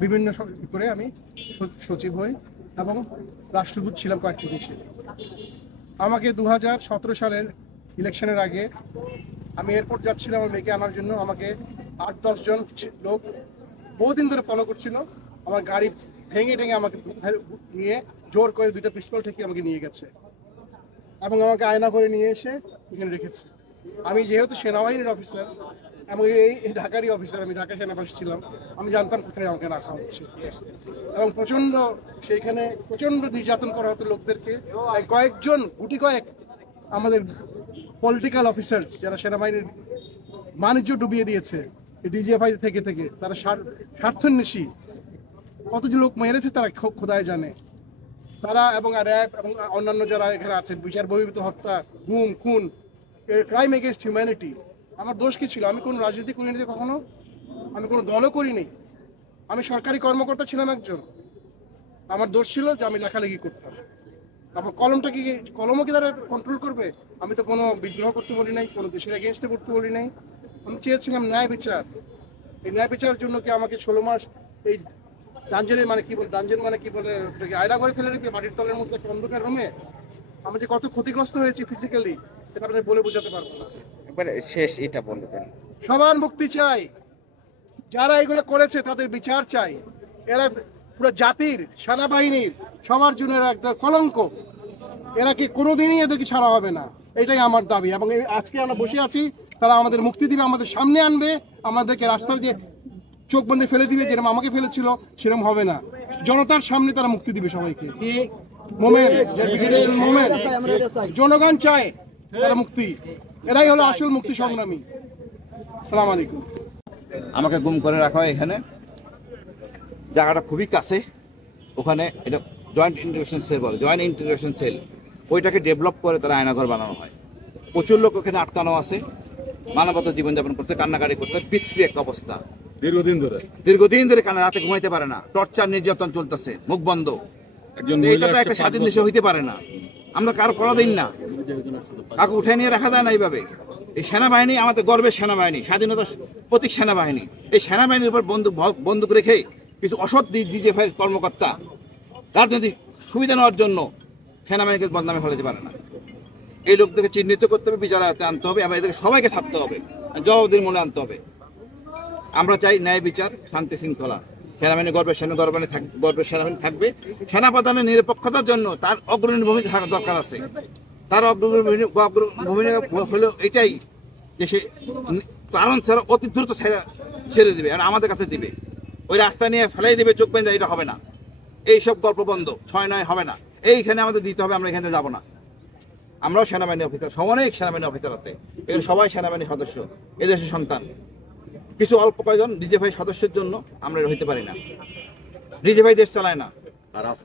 বিভিন্ন করে আমি সচিব হই এবং রাষ্ট্রদূত ছিলাম কয়েকটি দেশে। আমাকে 2017 সালের ইলেকশনের আগে আমি এয়ারপোর্ট যাচ্ছিলাম আমার মেয়েকে আনার জন্য। আমাকে 8-10 জন লোক বহুদিন ধরে ফলো করছিল। আমার গাড়ি ভেঙে আমাকে নিয়ে জোর করে 2টা পিস্তল থেকে আমাকে নিয়ে গেছে এবং আমাকে আয়না করে নিয়ে এসে এখানে রেখেছে। আমি যেহেতু সেনাবাহিনীর অফিসার এবং এই ঢাকারই অফিসার, আমি ঢাকা সেনাবাসী ছিলাম, আমি জানতাম কোথায় আমাকে রাখা হচ্ছে এবং সেইখানে প্রচণ্ড নির্যাতন করা হতো লোকদেরকে। কয়েকজন গুটি কয়েক আমাদের পলিটিক্যাল অফিসার যারা সেনাবাহিনীর বাণিজ্য ডুবিয়ে দিয়েছে ডিজিএফআই থেকে তারা স্বার্থন্বেষী কত যে লোক মেরেছে তারা খোদায় জানে। তারা এবং র্যাব এবং অন্যান্য যারা এখানে আছে, বিচার বহির্ভূত হত্যা, গুম, খুন, ক্রাইম এগেনস্ট হিউম্যানিটি। আমার দোষ কি ছিল? আমি কোনো রাজনীতি করিনি কখনো, আমি কোনো দলও করিনি, আমি সরকারি কর্মকর্তা ছিলাম একজন। আমার দোষ ছিল যে আমি লেখালেখি করতাম। আমার কলমও কি তারা কন্ট্রোল করবে? আমি তো কোনো বিদ্রোহ করতে বলি নাই, কোনো দেশের এগেনস্টে করতে বলি নাই। আমি চেয়েছিলাম ন্যায় বিচার। এই ন্যায় বিচারের জন্য কি আমাকে 16 মাস এই ডাঞ্জেনের ডাঞ্জেন মানে কি বলে আয়না করে ফেলে রেখে মাটির তলের মধ্যে একটা অন্ধকার রুমে আমি যে কত ক্ষতিগ্রস্ত হয়েছি ফিজিক্যালি, সেটা আপনাদের বলে বোঝাতে পারবো না। একবারে শেষ এটা বলে দেন। সবার মুক্তি চাই, যারা এগুলো করেছে তাদের বিচার চাই। এরা পুরো জাতির, সেনাবাহিনীর, সবার জন্য এরা একটা কলঙ্ক। এরা কি কোনোদিনই এদেরকে ছাড়া হবে না, এটাই আমার দাবি। এবং আজকে আমরা বসে আছি, তারা আমাদের মুক্তি দিবে, আমাদের সামনে আনবে, আমাদেরকে রাস্তার যে চোখ বন্ধে ফেলে দিবে, যেরকম আমাকে ফেলেছিল সেরকম হবে না। জনতার সামনে তারা মুক্তি দিবে সবাইকে। জনগণ চায় তারা মুক্তি, এরাই হলো আসল মুক্তি সংগ্রামী। আসসালামু আলাইকুম। আমাকে গুম করে রাখা হয় এখানে, জায়গাটা খুবই কাছে। ওখানে এটা জয়েন্ট ইন্টিগ্রেশন সেল বলে, জয়েন্ট ইন্টিগ্রেশন সেল, ওইটাকে ডেভেলপ করে তারা আয়নাঘর বানানো হয়। প্রচুর লোক ওখানে আটকানো আছে, মানবতা জীবনযাপন করতে, কান্নাকাটি করতে, বিশ্রী এক অবস্থা। দীর্ঘদিন ধরে কান্না, রাতে ঘুমাইতে পারে না, টর্চার নির্যাতন চলতেছে, মুখ বন্ধ। এটা তো একটা স্বাধীন দেশে হইতে পারে না। আমরা কারো পরাধীন না, কাউকে উঠে নিয়ে রাখা যায় না এইভাবে। এই সেনাবাহিনী আমাদের গর্বের সেনাবাহিনী, স্বাধীনতার প্রতীক সেনাবাহিনী। এই সেনাবাহিনীর উপর বন্দুক রেখে কিছু অসৎ ডিজিএফআই কর্মকর্তা রাজনৈতিক সুবিধা নেওয়ার জন্য সেনাবাহিনীকে বদনামে ফেলাতে পারে না। এই লোকদেরকে চিহ্নিত করতে হবে, বিচার আনতে হবে এবং এদেরকে সবাইকে থাকতে হবে, জবাবদিহির মনে আনতে হবে। আমরা চাই ন্যায় বিচার, শান্তি শৃঙ্খলা। সেনাবাহিনী গর্বের সেনাবাহিনী থাকবে। সেনাপ্রধানের নিরপেক্ষতার জন্য তার অগ্রণী ভূমিকা থাকা দরকার আছে। তার ভূমিকা হলো এটাই যে সে কারণ ছাড়া অতি দ্রুত ছেড়ে দিবে, আর আমাদের কাছে দিবে। ওই রাস্তা নিয়ে ফেলাই দিবে, চোখ বেঁধে, এটা হবে না। এইসব গল্প বন্ধ, 6-9 হবে না। এইখানে আমাদের দিতে হবে, আমরা এখানে যাব না। আমরাও সেনাবাহিনী অফিসার, অনেক সেনাবাহিনী অফিসার আছে, এগুলো সবাই সেনাবাহিনী সদস্য, এদেশের সন্তান। কিছু অল্প কয়েকজন ডিজিএফআই সদস্যের জন্য আমরা হইতে পারি না। ডিজিএফআই দেশ চালায় না। আর আজকে